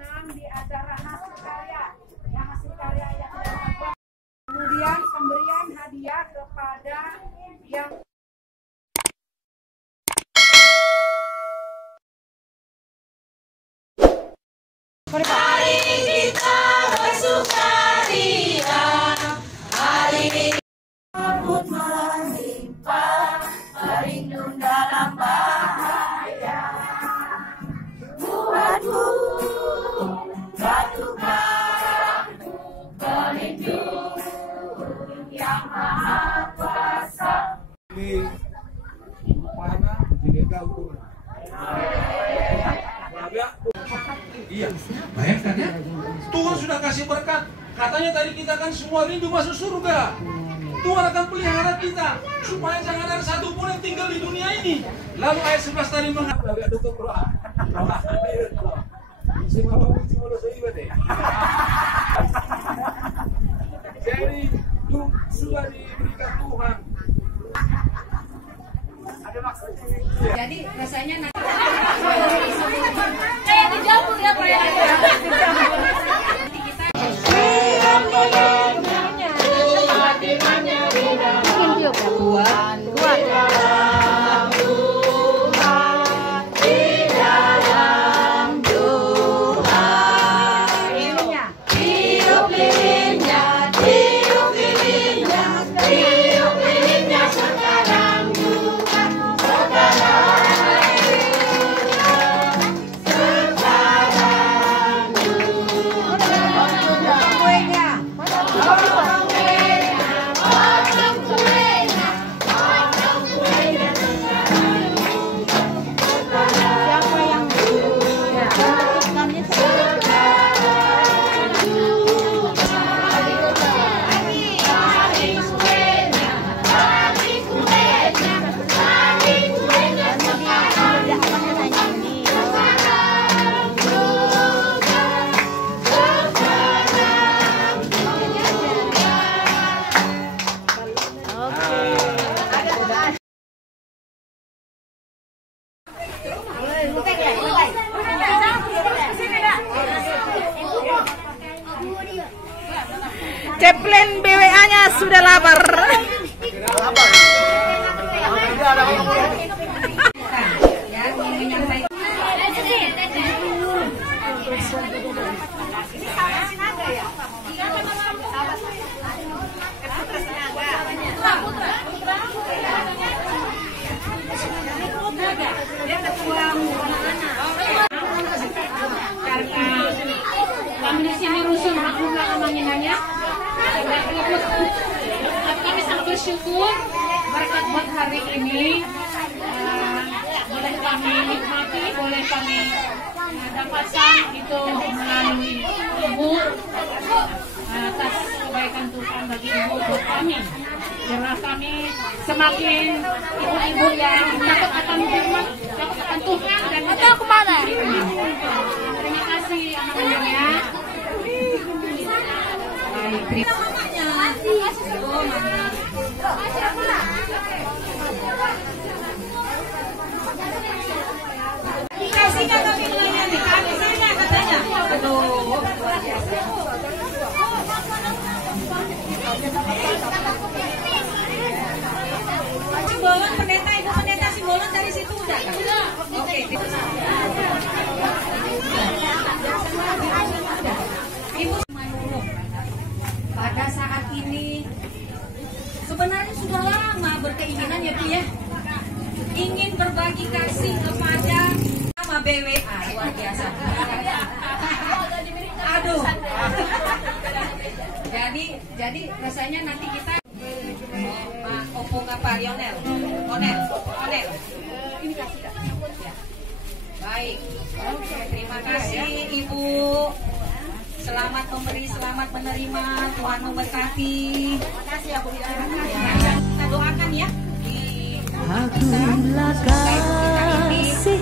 menang di acara hasil karya. Yang hasil karya yang dilakukan. Kemudian pemberian hadiah kepada yang Hari kita bersukaria, hari kabut melimpah, berlindung dalam bahaya. Buatku batu karangku, pelindung yang maha kuasa. Di mana jika kau iya, bayangkan ya. Tuhan sudah kasih berkat. Katanya tadi kita kan semua rindu masuk surga. Tuhan akan pelihara kita supaya jangan ada satu pun yang tinggal di dunia ini. Lalu ayat 11 tadi mengatakan jadi sudah diberikan Tuhan. jadi rasanya nanti Kayak dijambul ya Pak ya. Ceplin BWA-nya sudah lapar. Kami di sini rusun, aku belakang manginannya. Kami sangat bersyukur berkat buat hari ini boleh kami nikmati, boleh kami dapatkan itu melalui ibu atas kebaikan Tuhan bagi ibu buat kami. Biarlah kami semakin ibu-ibu yang takut akan firman, takut akan Tuhan dan Atau kemana? terima kasih anak-anaknya. Baik, terima kasih kata pilihannya nih, kami sana katanya. Aduh, luar biasa. Simbolon pendeta, ibu pendeta Simbolon dari situ udah. Oke. Ibu pada saat ini sebenarnya sudah lama berkeinginan ya Bu ya, ingin berbagi kasih kepada sama BWA, luar biasa. Aduh. Jadi rasanya nanti kita opung apa Lionel, Onel. Ini kasih dah. Ya. Baik. Oke, terima kasih Ibu. Selamat memberi, selamat menerima. Tuhan memberkati. Terima kasih ya Bu. Kita doakan ya di Akulah kasih